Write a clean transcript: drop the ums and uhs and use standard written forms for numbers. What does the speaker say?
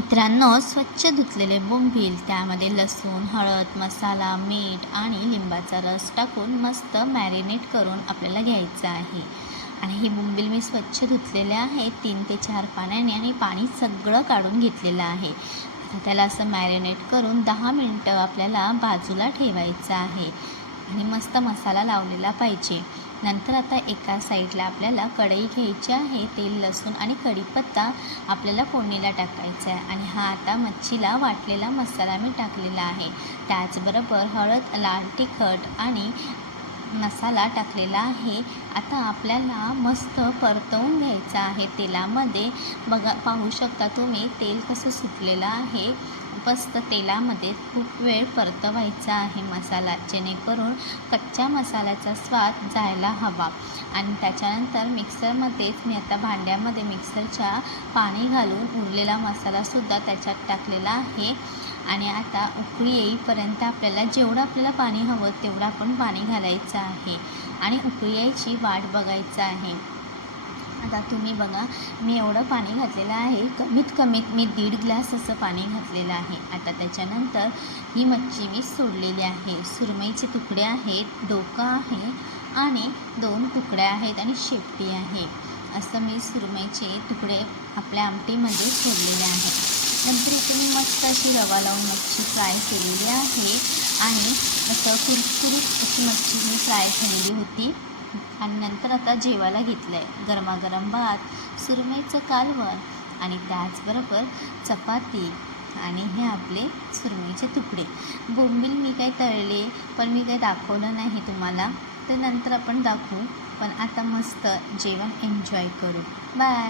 मित्रांनो, स्वच्छ धुतलेले बोंबील, त्यामध्ये लसूण, हळद, मसाला, मीठ आणि लिंबाचा रस टाकून मस्त मॅरिनेट करून आपल्याला घ्यायचं आहे. आणि ही बोंबील मी स्वच्छ धुतलेले आहे 3 ते 4 पाण्याने आणि पाणी सगळं काढून घेतलेलं आहे. आता त्याला असं मॅरिनेट करून 10 मिनटं आपल्याला बाजूला ठेवायचं आहे आणि मस्त मसाला लावलेला पाहिजे. नंतर आता एका साईडला आपल्याला कढई घ्यायची आहे. तेल, लसूण आणि कढीपत्ता आपल्याला फोडणीला टाकायचा आहे. आणि हा आता मच्छीला वाटलेला मसाला मी टाकलेला आहे. त्याचबरोबर हळद, लाल तिखट आणि मसाला टाकलेला आहे. आता आपल्याला मस्त परतवून घ्यायचं आहे तेलामध्ये. बघा, पाहू शकता तुम्ही तेल कसं सुटलेलं आहे. मस्त तेलामध्ये खूप वेळ परतवायचा आहे मसाला, जेणेकरून कच्च्या मसाल्याचा स्वाद जायला हवा. आणि त्याच्यानंतर मिक्सरमध्येच मी आता भांड्यामध्ये मिक्सरच्या पाणी घालून उरलेला मसालासुद्धा त्याच्यात टाकलेला आहे. आणि आता उकळी येईपर्यंत आपल्याला जेवढं आपल्याला पाणी हवं तेवढं आपण पाणी घालायचं आहे आणि उकळी यायची वाट बघायचं आहे. आता तुम्ही बघा, मी एवढं पाणी घातलेलं आहे. कमीत कमीत मी 1.5 ग्लास असं पाणी घातलेलं आहे. आता त्याच्यानंतर ही मच्छी मी सोडलेली आहे. सुरमईचे तुकडे आहेत, डोकं आहे आणि 2 तुकड्या आहेत आणि शेपटी आहे. असं मी सुरमईचे तुकडे आपल्या आमटीमध्ये सोडलेले आहेत. नंतर इथे मी मस्त अशी रवा लावून मच्छी फ्राय केलेली आहे आणि असं कुरकुरीत अशी मच्छी मी फ्राय केलेली होती. आणि नंतर आता जेवायला घेतलं आहे. गरमागरम भात, सुरमईचं कालवण आणि त्याचबरोबर चपाती आणि हे आपले सुरमईचे तुकडे. बोंबील मी काही तळले, पण मी काही दाखवलं नाही तुम्हाला. तर नंतर आपण दाखवू. पण आता मस्त जेवण एन्जॉय करू. बाय.